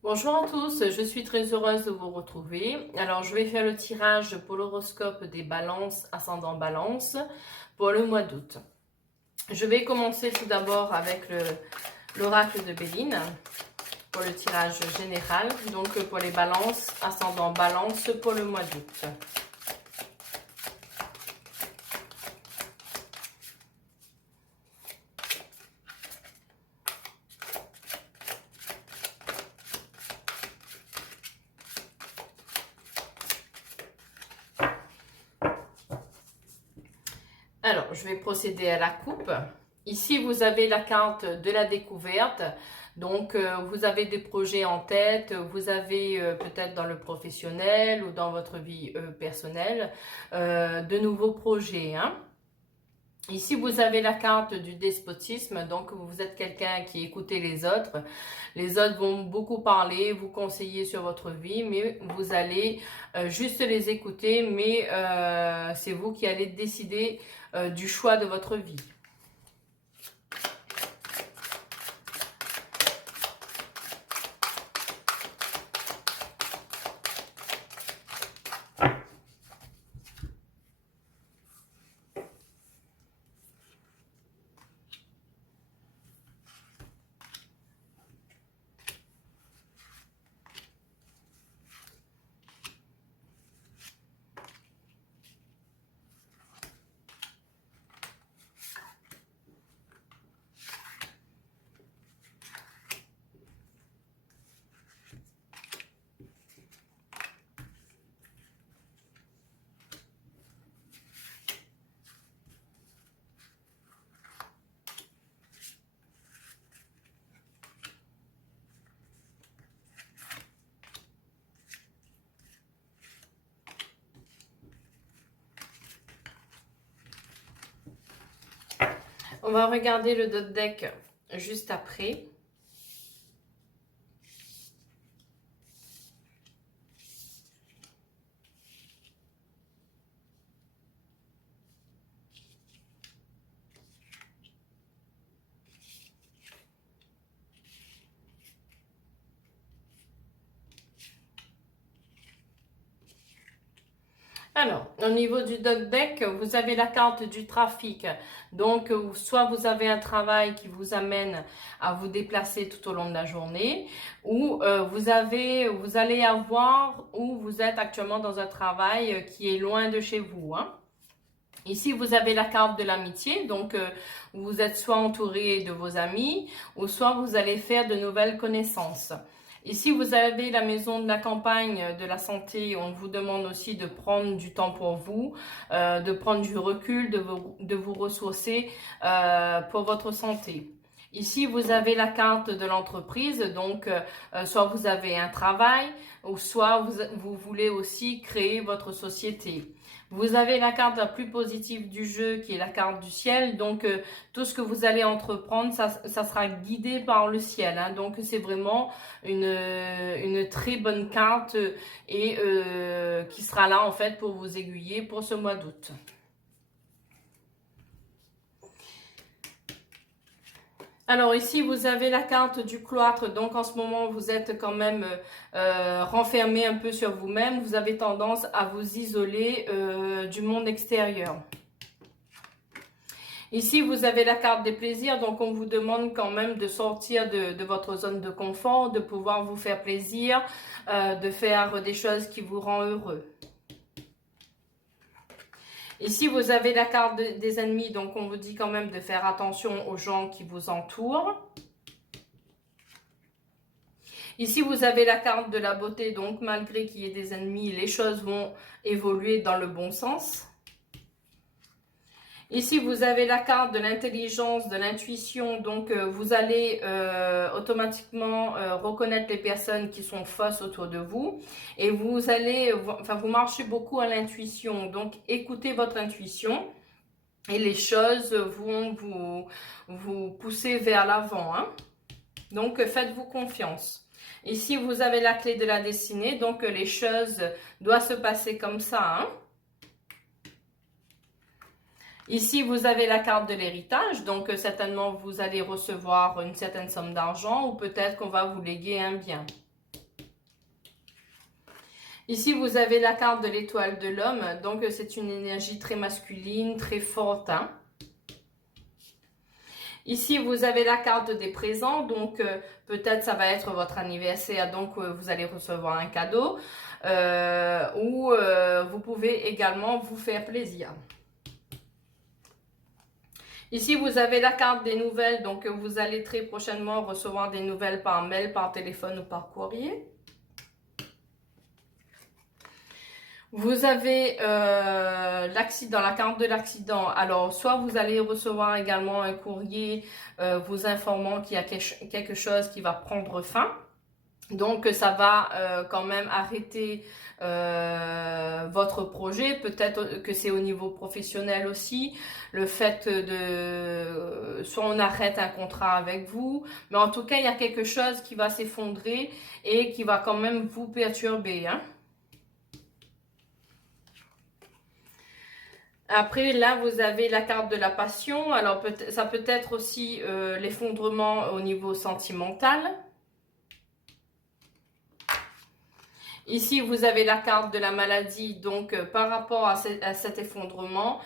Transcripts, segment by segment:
Bonjour à tous, je suis très heureuse de vous retrouver. Alors, je vais faire le tirage pour l'horoscope des balances, ascendant balance, pour le mois d'août. Je vais commencer tout d'abord avec l'oracle de Béline pour le tirage général, donc pour les balances, ascendant balance pour le mois d'août. Alors, je vais procéder à la coupe. Ici, vous avez la carte de la découverte. Donc, vous avez des projets en tête, vous avez peut-être dans le professionnel ou dans votre vie personnelle, de nouveaux projets, hein. Ici, vous avez la carte du despotisme, donc vous êtes quelqu'un qui écoute les autres. Les autres vont beaucoup parler, vous conseiller sur votre vie, mais vous allez juste les écouter, mais c'est vous qui allez décider du choix de votre vie. On va regarder le dot deck juste après. Alors, au niveau du dot deck, vous avez la carte du trafic. Donc, soit vous avez un travail qui vous amène à vous déplacer tout au long de la journée, ou vous allez avoir, ou vous êtes actuellement dans un travail qui est loin de chez vous, hein. Ici, vous avez la carte de l'amitié, donc vous êtes soit entouré de vos amis, ou soit vous allez faire de nouvelles connaissances. Ici, vous avez la maison de la campagne de la santé. On vous demande aussi de prendre du temps pour vous, de prendre du recul, de vous ressourcer pour votre santé. Ici, vous avez la carte de l'entreprise, donc soit vous avez un travail, ou soit vous voulez aussi créer votre société. Vous avez la carte la plus positive du jeu qui est la carte du ciel. Donc, tout ce que vous allez entreprendre, ça sera guidé par le ciel, hein. Donc, c'est vraiment une très bonne carte et qui sera là en fait pour vous aiguiller pour ce mois d'août. Alors ici, vous avez la carte du cloître. Donc en ce moment, vous êtes quand même renfermé un peu sur vous-même. Vous avez tendance à vous isoler du monde extérieur. Ici, vous avez la carte des plaisirs. Donc on vous demande quand même de sortir de votre zone de confort, de pouvoir vous faire plaisir, de faire des choses qui vous rendent heureux. Ici, vous avez la carte des ennemis, donc on vous dit quand même de faire attention aux gens qui vous entourent. Ici, vous avez la carte de la beauté, donc malgré qu'il y ait des ennemis, les choses vont évoluer dans le bon sens. Ici, vous avez la carte de l'intelligence, de l'intuition, donc vous allez automatiquement reconnaître les personnes qui sont fausses autour de vous et vous allez, vous marchez beaucoup à l'intuition, donc écoutez votre intuition et les choses vont vous pousser vers l'avant, hein. Donc faites-vous confiance. Ici, vous avez la clé de la destinée, donc les choses doivent se passer comme ça, hein. Ici, vous avez la carte de l'héritage, donc certainement vous allez recevoir une certaine somme d'argent ou peut-être qu'on va vous léguer un bien. Ici, vous avez la carte de l'étoile de l'homme. Donc, c'est une énergie très masculine, très forte. Hein. Ici, vous avez la carte des présents. Donc, peut-être ça va être votre anniversaire. Donc, vous allez recevoir un cadeau. Ou vous pouvez également vous faire plaisir. Ici, vous avez la carte des nouvelles. Donc, vous allez très prochainement recevoir des nouvelles par mail, par téléphone ou par courrier. Vous avez l'accident, la carte de l'accident. Alors, soit vous allez recevoir également un courrier vous informant qu'il y a quelque chose qui va prendre fin. Donc, ça va quand même arrêter votre projet. Peut-être que c'est au niveau professionnel aussi. Le fait de... Soit on arrête un contrat avec vous. Mais en tout cas, il y a quelque chose qui va s'effondrer et qui va quand même vous perturber. Hein. Après, là, vous avez la carte de la passion. Alors, ça peut être aussi l'effondrement au niveau sentimental. Ici, vous avez la carte de la maladie. Donc, par rapport à cet effondrement,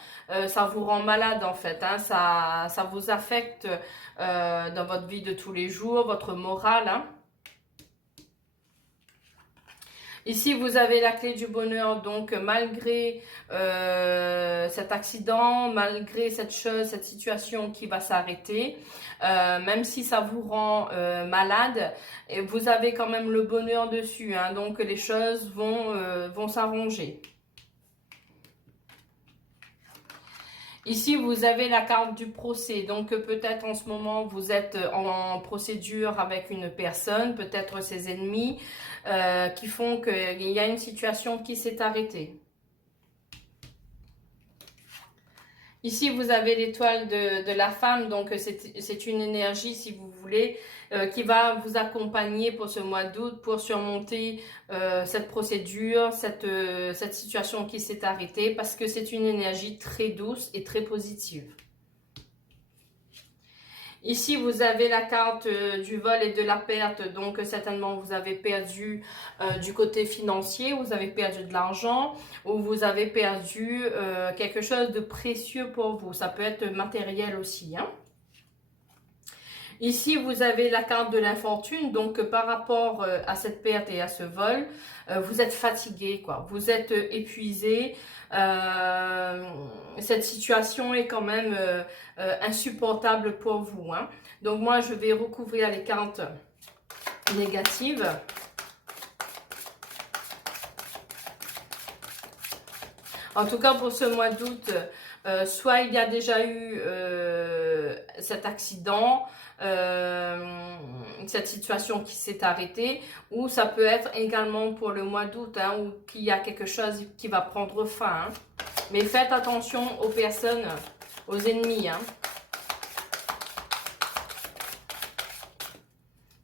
ça vous rend malade en fait. Hein, ça vous affecte dans votre vie de tous les jours, votre morale. Hein. Ici, vous avez la clé du bonheur, donc malgré cet accident, malgré cette chose, cette situation qui va s'arrêter, même si ça vous rend malade, vous avez quand même le bonheur dessus, hein, donc les choses vont s'arranger. Ici, vous avez la carte du procès. Donc, peut-être en ce moment, vous êtes en procédure avec une personne, peut-être ses ennemis, qui font qu'il y a une situation qui s'est arrêtée. Ici, vous avez l'étoile de la femme, donc c'est une énergie, si vous voulez, qui va vous accompagner pour ce mois d'août, pour surmonter cette procédure, cette situation qui s'est arrêtée, parce que c'est une énergie très douce et très positive. Ici, vous avez la carte du vol et de la perte. Donc, certainement, vous avez perdu du côté financier, vous avez perdu de l'argent ou vous avez perdu quelque chose de précieux pour vous. Ça peut être matériel aussi. Hein. Ici, vous avez la carte de l'infortune. Donc, par rapport à cette perte et à ce vol, vous êtes fatigué, quoi. Vous êtes épuisé. Cette situation est quand même insupportable pour vous. Hein. Donc, moi, je vais recouvrir les cartes négatives. En tout cas, pour ce mois d'août, soit il y a déjà eu cet accident, cette situation qui s'est arrêtée, ou ça peut être également pour le mois d'août, hein, où il y a quelque chose qui va prendre fin. Hein. Mais faites attention aux personnes, aux ennemis. Hein.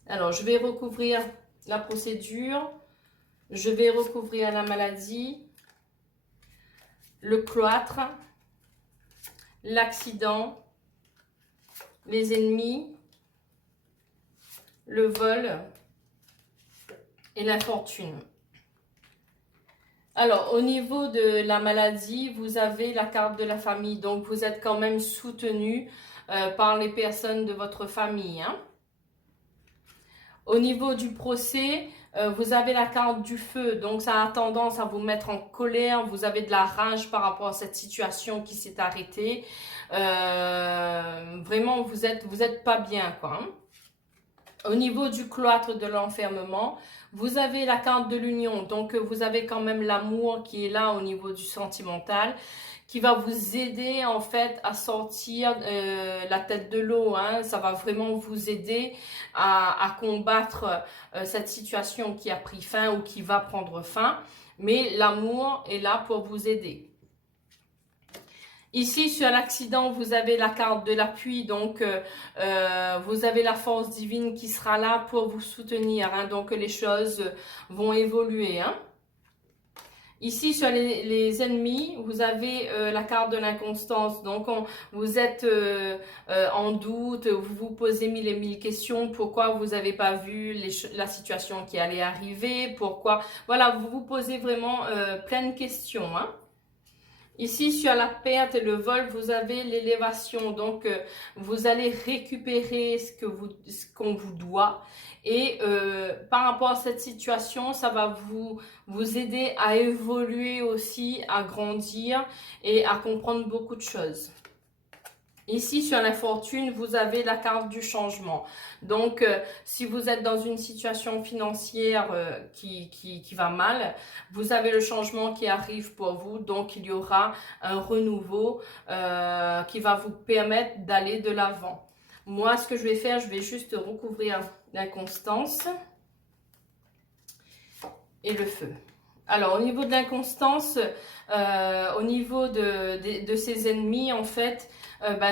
Alors, je vais recouvrir la procédure, je vais recouvrir la maladie, le cloître, l'accident, les ennemis, le vol et l'infortune. Alors, au niveau de la maladie, vous avez la carte de la famille. Donc, vous êtes quand même soutenu par les personnes de votre famille. Hein. Au niveau du procès, vous avez la carte du feu. Donc, ça a tendance à vous mettre en colère. Vous avez de la rage par rapport à cette situation qui s'est arrêtée. Vraiment, vous êtes pas bien, quoi. Hein. Au niveau du cloître de l'enfermement, vous avez la carte de l'union. Donc, vous avez quand même l'amour qui est là au niveau du sentimental, qui va vous aider en fait à sortir la tête de l'eau. Hein. Ça va vraiment vous aider à combattre cette situation qui a pris fin ou qui va prendre fin. Mais l'amour est là pour vous aider. Ici, sur l'accident, vous avez la carte de l'appui, donc vous avez la force divine qui sera là pour vous soutenir. Hein, donc, les choses vont évoluer. Hein. Ici, sur les ennemis, vous avez la carte de l'inconstance. Donc, vous êtes en doute, vous vous posez mille et mille questions. Pourquoi vous n'avez pas vu la situation qui allait arriver? Pourquoi? Voilà, vous vous posez vraiment plein de questions, hein. Ici, sur la perte et le vol, vous avez l'élévation. Donc, vous allez récupérer ce qu'on vous doit. Et par rapport à cette situation, ça va vous aider à évoluer aussi, à grandir et à comprendre beaucoup de choses. Ici, sur la fortune, vous avez la carte du changement. Donc, si vous êtes dans une situation financière qui va mal, vous avez le changement qui arrive pour vous. Donc, il y aura un renouveau qui va vous permettre d'aller de l'avant. Moi, ce que je vais faire, je vais juste recouvrir l'inconstance et le feu. Alors, au niveau de l'inconstance, au niveau de ses ennemis, en fait,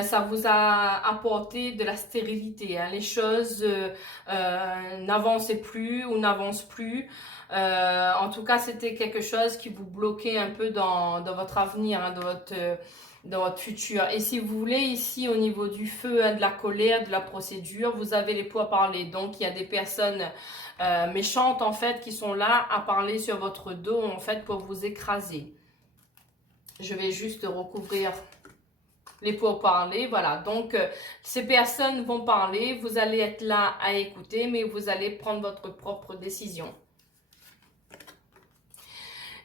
ça vous a apporté de la stérilité, hein. Les choses n'avançaient plus ou n'avancent plus. En tout cas, c'était quelque chose qui vous bloquait un peu dans votre avenir, hein, dans votre futur. Et si vous voulez, ici, au niveau du feu, hein, de la colère, de la procédure, vous avez les pourparlers. Donc, il y a des personnes méchantes, en fait, qui sont là à parler sur votre dos, en fait, pour vous écraser. Je vais juste recouvrir les pourparlers, voilà. Donc, ces personnes vont parler, vous allez être là à écouter, mais vous allez prendre votre propre décision.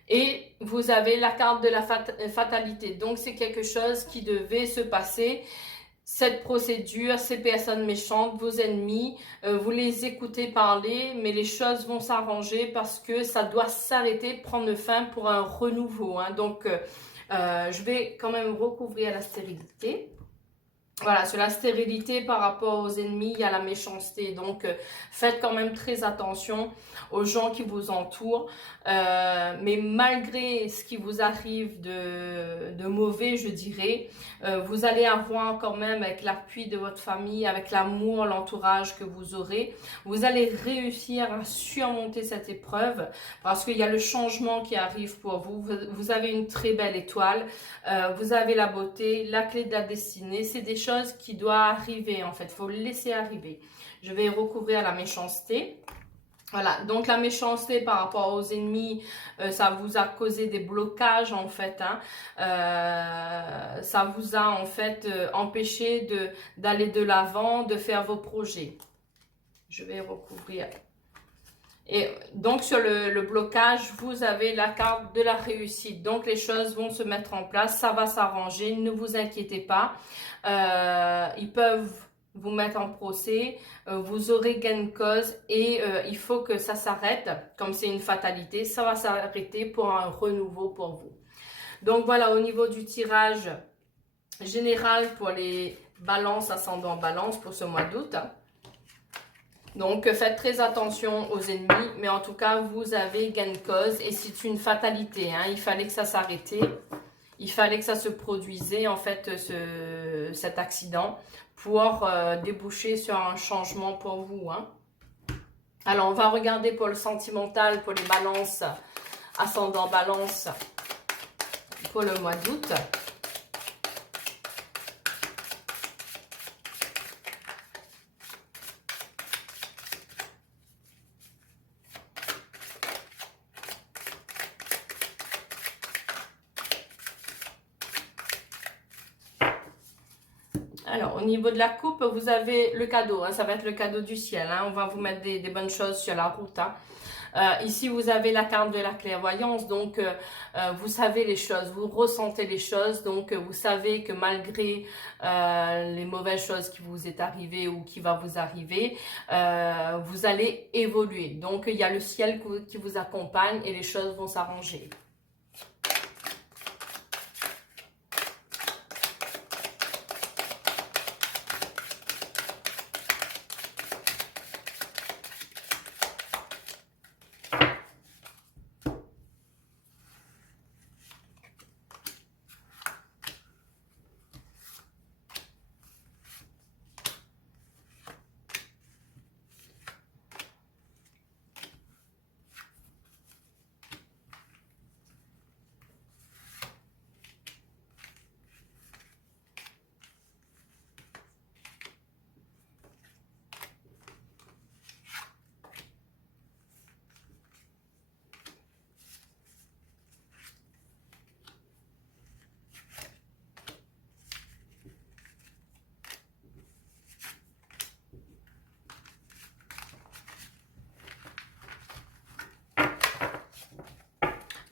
Et vous avez la carte de la fatalité. Donc, c'est quelque chose qui devait se passer. Cette procédure, ces personnes méchantes, vos ennemis, vous les écoutez parler, mais les choses vont s'arranger parce que ça doit s'arrêter, prendre fin pour un renouveau, hein. Donc, je vais quand même recouvrir la stérilité. Voilà, sur la stérilité par rapport aux ennemis, il y a la méchanceté. Donc, faites quand même très attention aux gens qui vous entourent. Mais malgré ce qui vous arrive de mauvais, je dirais, vous allez avoir quand même, avec l'appui de votre famille, avec l'amour, l'entourage que vous aurez, vous allez réussir à surmonter cette épreuve parce qu'il y a le changement qui arrive pour vous. Vous avez une très belle étoile, vous avez la beauté, la clé de la destinée. C'est des choses qui doivent arriver, en fait. Il faut le laisser arriver. Je vais recouvrir la méchanceté. Voilà, donc la méchanceté par rapport aux ennemis, ça vous a causé des blocages, en fait, hein. Ça vous a, en fait, empêché d'aller de l'avant, de faire vos projets. Je vais recouvrir. Et donc, sur le blocage, vous avez la carte de la réussite. Donc, les choses vont se mettre en place, ça va s'arranger, ne vous inquiétez pas. Ils peuvent vous mettre en procès, vous aurez gain de cause et il faut que ça s'arrête. Comme c'est une fatalité, ça va s'arrêter pour un renouveau pour vous. Donc, voilà, au niveau du tirage général pour les balances, ascendant balance pour ce mois d'août. Donc, faites très attention aux ennemis, mais en tout cas, vous avez gain de cause et c'est une fatalité, hein. Il fallait que ça s'arrêtait, il fallait que ça se produisait, en fait, cet accident pour déboucher sur un changement pour vous, hein. Alors, on va regarder pour le sentimental, pour les balances, ascendant balance pour le mois d'août. Alors, au niveau de la coupe, vous avez le cadeau, hein, ça va être le cadeau du ciel, hein. On va vous mettre des bonnes choses sur la route, hein. Ici, vous avez la carte de la clairvoyance, donc vous savez les choses, vous ressentez les choses, donc vous savez que malgré les mauvaises choses qui vous est arrivées ou qui va vous arriver, vous allez évoluer. Donc, il y a le ciel qui vous accompagne et les choses vont s'arranger.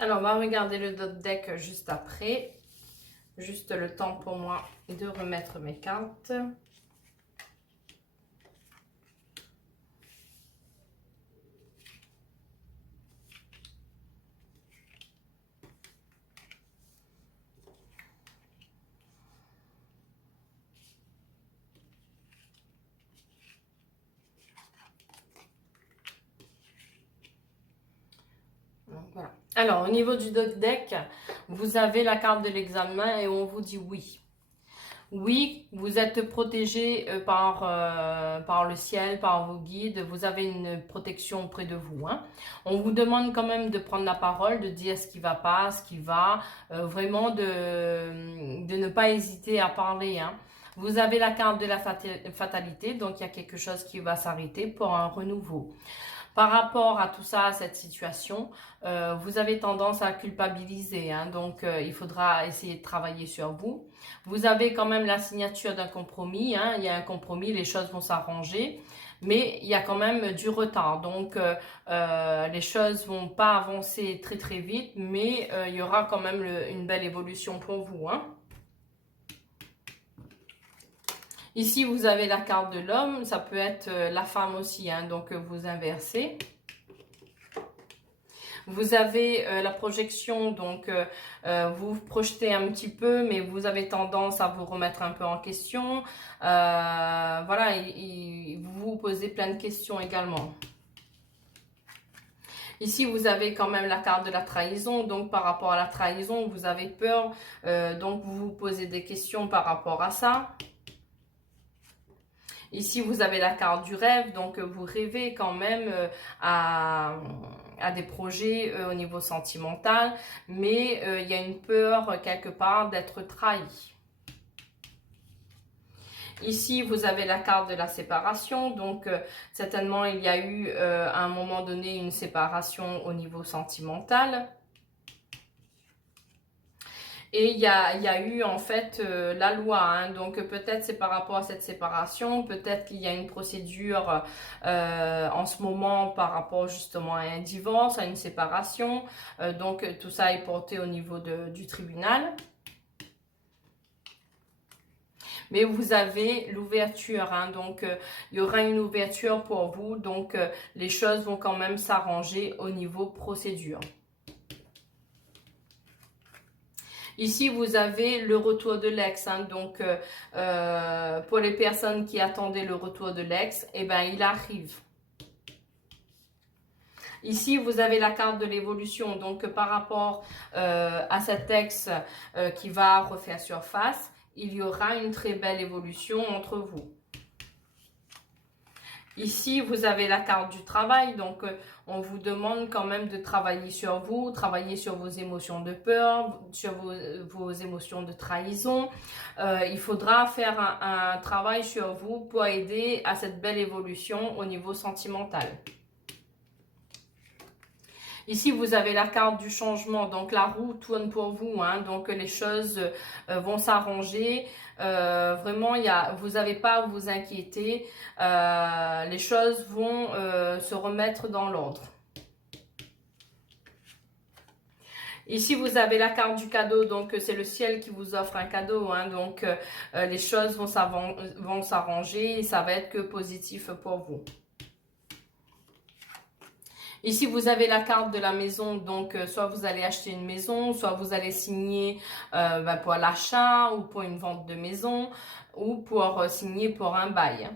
Alors, on va regarder le dot deck juste après. Juste le temps pour moi de remettre mes cartes. Voilà. Alors, au niveau du dot deck, vous avez la carte de l'examen et on vous dit oui. Oui, vous êtes protégé par le ciel, par vos guides, vous avez une protection auprès de vous, hein. On vous demande quand même de prendre la parole, de dire ce qui va pas, ce qui va, vraiment de ne pas hésiter à parler, hein. Vous avez la carte de la fatalité, donc il y a quelque chose qui va s'arrêter pour un renouveau. Par rapport à tout ça, à cette situation, vous avez tendance à culpabiliser, hein, donc il faudra essayer de travailler sur vous. Vous avez quand même la signature d'un compromis, hein, il y a un compromis, les choses vont s'arranger, mais il y a quand même du retard, donc les choses vont pas avancer très très vite, mais il y aura quand même une belle évolution pour vous, hein. Ici, vous avez la carte de l'homme, ça peut être la femme aussi, hein, donc vous inversez. Vous avez la projection, donc vous vous projetez un petit peu, mais vous avez tendance à vous remettre un peu en question. Voilà, vous vous posez plein de questions également. Ici, vous avez quand même la carte de la trahison, donc par rapport à la trahison, vous avez peur, donc vous vous posez des questions par rapport à ça. Ici, vous avez la carte du rêve, donc vous rêvez quand même à des projets au niveau sentimental, mais il y a une peur quelque part d'être trahi. Ici, vous avez la carte de la séparation, donc certainement il y a eu à un moment donné une séparation au niveau sentimental. Et il y a eu en fait la loi, hein, donc peut-être c'est par rapport à cette séparation, peut-être qu'il y a une procédure en ce moment par rapport justement à un divorce, à une séparation, donc tout ça est porté au niveau du tribunal. Mais vous avez l'ouverture, hein, donc il y aura une ouverture pour vous, donc les choses vont quand même s'arranger au niveau procédure. Ici, vous avez le retour de l'ex, hein, donc pour les personnes qui attendaient le retour de l'ex, eh ben, il arrive. Ici, vous avez la carte de l'évolution, donc par rapport à cet ex qui va refaire surface, il y aura une très belle évolution entre vous. Ici, vous avez la carte du travail, donc on vous demande quand même de travailler sur vous, travailler sur vos émotions de peur, sur vos émotions de trahison. Il faudra faire un travail sur vous pour aider à cette belle évolution au niveau sentimental. Ici, vous avez la carte du changement, donc la roue tourne pour vous, hein, donc les choses vont s'arranger. Vraiment, vous n'avez pas à vous inquiéter, les choses vont se remettre dans l'ordre. Ici, vous avez la carte du cadeau, donc c'est le ciel qui vous offre un cadeau, hein, donc les choses vont s'arranger et ça va être que positif pour vous. Ici, vous avez la carte de la maison, donc soit vous allez acheter une maison, soit vous allez signer pour l'achat ou pour une vente de maison ou pour signer pour un bail.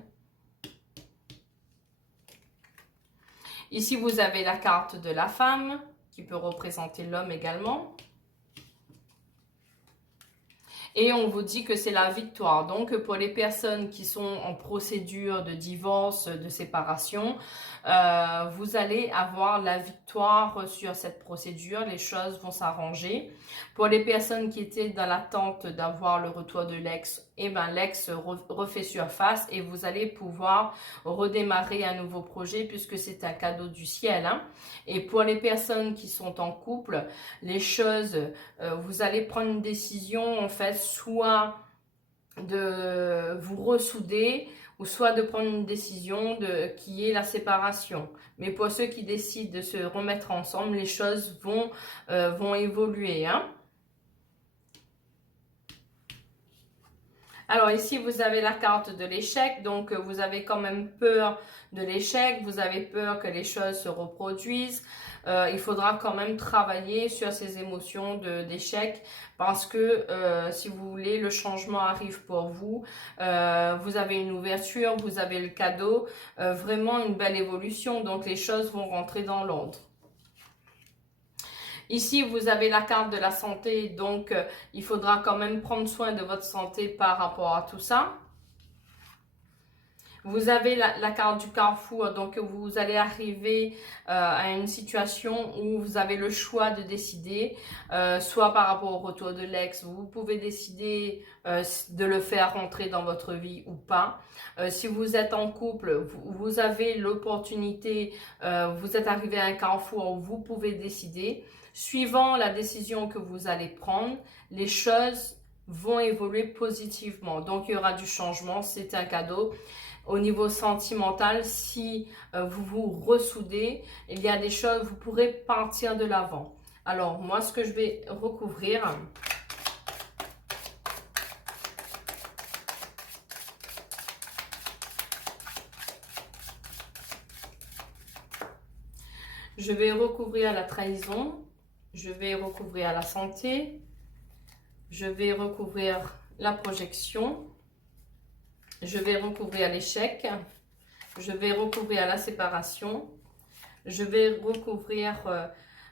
Ici, vous avez la carte de la femme qui peut représenter l'homme également. Et on vous dit que c'est la victoire. Donc, pour les personnes qui sont en procédure de divorce, de séparation, vous allez avoir la victoire sur cette procédure. Les choses vont s'arranger. Pour les personnes qui étaient dans l'attente d'avoir le retour de l'ex, eh ben, l'ex refait surface et vous allez pouvoir redémarrer un nouveau projet puisque c'est un cadeau du ciel, hein. Et pour les personnes qui sont en couple, les choses, vous allez prendre une décision en fait, soit de vous ressouder ou soit de prendre une décision qui est la séparation. Mais pour ceux qui décident de se remettre ensemble, les choses vont évoluer, hein. Alors ici, vous avez la carte de l'échec, donc vous avez quand même peur de l'échec, vous avez peur que les choses se reproduisent. Il faudra quand même travailler sur ces émotions d'échec parce que si vous voulez, le changement arrive pour vous. Vous avez une ouverture, vous avez le cadeau, vraiment une belle évolution, donc les choses vont rentrer dans l'ordre. Ici, vous avez la carte de la santé, donc il faudra quand même prendre soin de votre santé par rapport à tout ça. Vous avez la carte du carrefour, donc vous allez arriver à une situation où vous avez le choix de décider, soit par rapport au retour de l'ex, vous pouvez décider de le faire rentrer dans votre vie ou pas. Si vous êtes en couple, vous avez l'opportunité, vous êtes arrivé à un carrefour où vous pouvez décider. Suivant la décision que vous allez prendre, les choses vont évoluer positivement. Donc, il y aura du changement, c'est un cadeau. Au niveau sentimental, si vous vous ressoudez, il y a des choses, vous pourrez partir de l'avant. Alors, moi, ce que je vais recouvrir, je vais recouvrir la trahison. Je vais recouvrir la santé, je vais recouvrir la projection, je vais recouvrir l'échec, je vais recouvrir la séparation, je vais recouvrir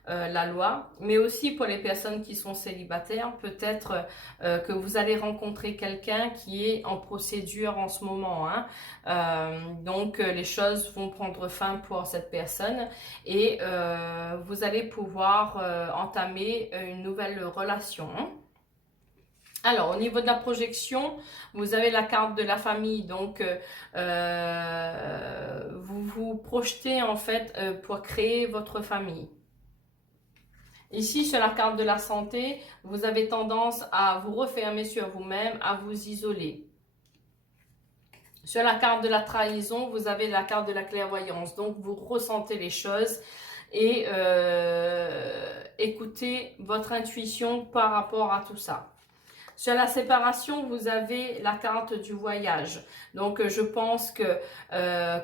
la loi, mais aussi pour les personnes qui sont célibataires, peut-être que vous allez rencontrer quelqu'un qui est en procédure en ce moment, hein. Donc les choses vont prendre fin pour cette personne et vous allez pouvoir entamer une nouvelle relation, hein. Alors, au niveau de la projection, vous avez la carte de la famille, donc vous vous projetez en fait pour créer votre famille. Ici, sur la carte de la santé, vous avez tendance à vous refermer sur vous-même, à vous isoler. Sur la carte de la trahison, vous avez la carte de la clairvoyance. Donc, vous ressentez les choses et écoutez votre intuition par rapport à tout ça. Sur la séparation, vous avez la carte du voyage. Donc, je pense que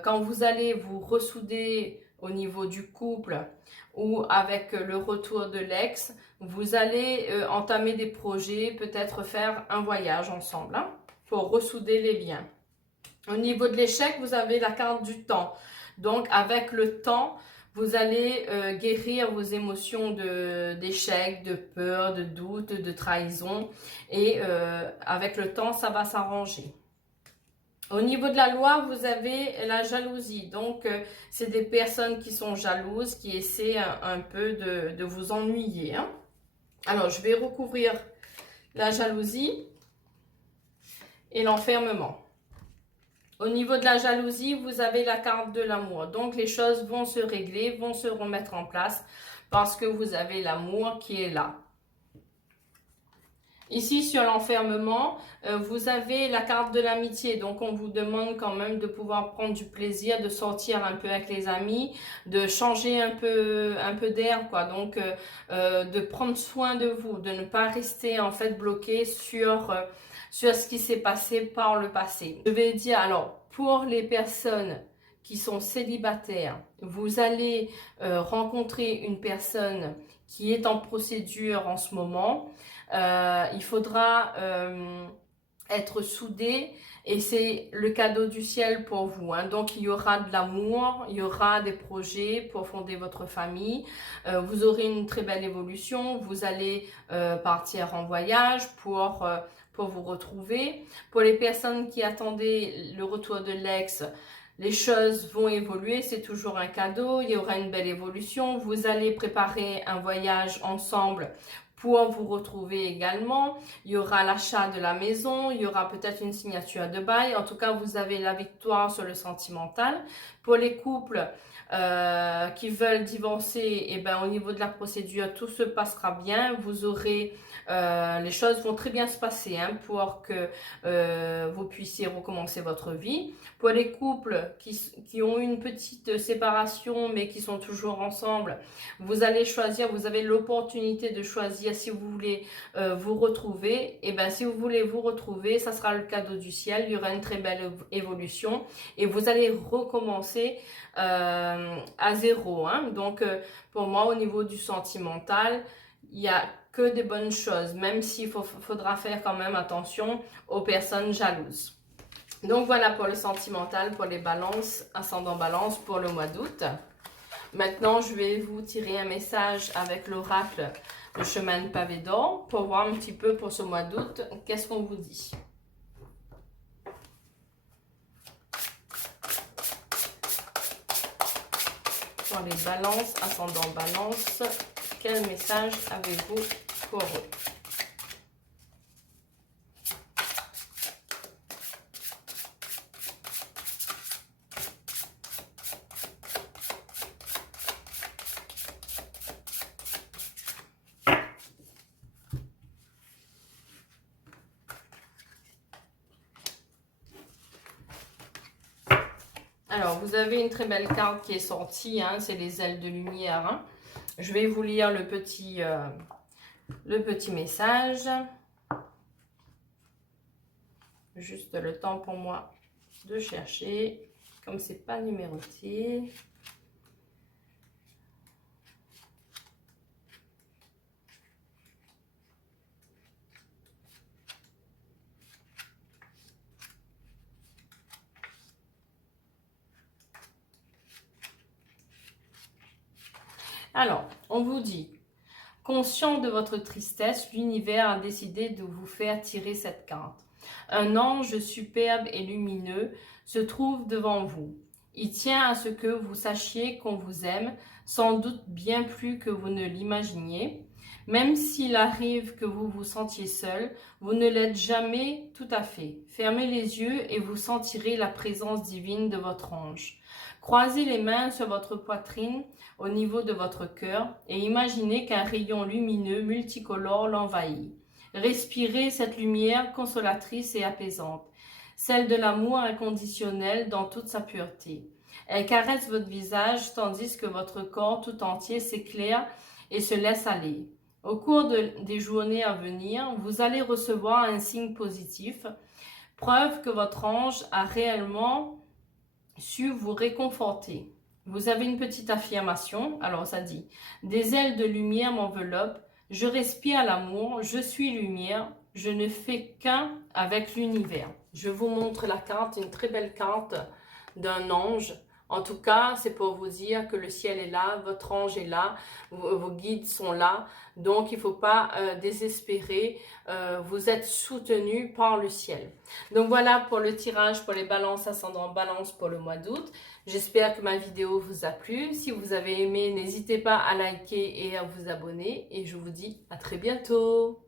quand vous allez vous ressouder au niveau du couple ou avec le retour de l'ex, vous allez entamer des projets, peut-être faire un voyage ensemble, hein, pour ressouder les liens. Au niveau de l'échec, vous avez la carte du temps. Donc, avec le temps, vous allez guérir vos émotions d'échec, de peur, de doute, de trahison. Et avec le temps, ça va s'arranger. Au niveau de la loi, vous avez la jalousie. Donc, c'est des personnes qui sont jalouses, qui essaient un peu de vous ennuyer, hein. Alors, je vais recouvrir la jalousie et l'enfermement. Au niveau de la jalousie, vous avez la carte de l'amour. Donc, les choses vont se régler, vont se remettre en place parce que vous avez l'amour qui est là. Ici, sur l'enfermement, vous avez la carte de l'amitié. Donc, on vous demande quand même de pouvoir prendre du plaisir, de sortir un peu avec les amis, de changer un peu d'air, quoi. Donc, de prendre soin de vous, de ne pas rester en fait bloqué sur ce qui s'est passé par le passé. Je vais dire, alors, pour les personnes qui sont célibataires, vous allez rencontrer une personne qui est en procédure en ce moment. Il faudra être soudé et c'est le cadeau du ciel pour vous, hein. Donc il y aura de l'amour, il y aura des projets pour fonder votre famille, vous aurez une très belle évolution, vous allez partir en voyage pour vous retrouver. Pour les personnes qui attendaient le retour de l'ex, les choses vont évoluer, c'est toujours un cadeau, il y aura une belle évolution, vous allez préparer un voyage ensemble pour vous retrouver également. Il y aura l'achat de la maison, il y aura peut-être une signature de bail. En tout cas, vous avez la victoire sur le sentimental. Pour les couples qui veulent divorcer, et ben, au niveau de la procédure, tout se passera bien. Vous aurez, les choses vont très bien se passer pour que vous puissiez recommencer votre vie. Pour les couples qui ont une petite séparation mais qui sont toujours ensemble, vous allez choisir, vous avez l'opportunité de choisir si vous voulez vous retrouver. Et ben, si vous voulez vous retrouver, ça sera le cadeau du ciel. Il y aura une très belle évolution et vous allez recommencer à zéro. Donc, pour moi, au niveau du sentimental, il n'y a que des bonnes choses, même s'il faudra faire quand même attention aux personnes jalouses. Donc, voilà pour le sentimental, pour les balances, ascendant balance pour le mois d'août. Maintenant, je vais vous tirer un message avec l'oracle de chemin de pavé d'or pour voir un petit peu pour ce mois d'août, qu'est-ce qu'on vous dit. Pour les balances, ascendant balance, quel message avez-vous pour eux? Alors, vous avez une très belle carte qui est sortie, c'est les ailes de lumière. Je vais vous lire le petit message. Juste le temps pour moi de chercher, comme c'est pas numéroté. Alors, on vous dit, conscient de votre tristesse, l'univers a décidé de vous faire tirer cette carte. Un ange superbe et lumineux se trouve devant vous. Il tient à ce que vous sachiez qu'on vous aime, sans doute bien plus que vous ne l'imaginiez. Même s'il arrive que vous vous sentiez seul, vous ne l'êtes jamais tout à fait. Fermez les yeux et vous sentirez la présence divine de votre ange. Croisez les mains sur votre poitrine au niveau de votre cœur et imaginez qu'un rayon lumineux multicolore l'envahit. Respirez cette lumière consolatrice et apaisante, celle de l'amour inconditionnel dans toute sa pureté. Elle caresse votre visage tandis que votre corps tout entier s'éclaire et se laisse aller. Au cours des journées à venir, vous allez recevoir un signe positif, preuve que votre ange a réellement su vous réconforter. Vous avez une petite affirmation, alors ça dit « Des ailes de lumière m'enveloppent, je respire l'amour, je suis lumière, je ne fais qu'un avec l'univers. » Je vous montre la carte, une très belle carte d'un ange. En tout cas, c'est pour vous dire que le ciel est là, votre ange est là, vos guides sont là. Donc, il ne faut pas désespérer, vous êtes soutenu par le ciel. Donc, voilà pour le tirage pour les balances ascendant balance pour le mois d'août. J'espère que ma vidéo vous a plu. Si vous avez aimé, n'hésitez pas à liker et à vous abonner. Et je vous dis à très bientôt.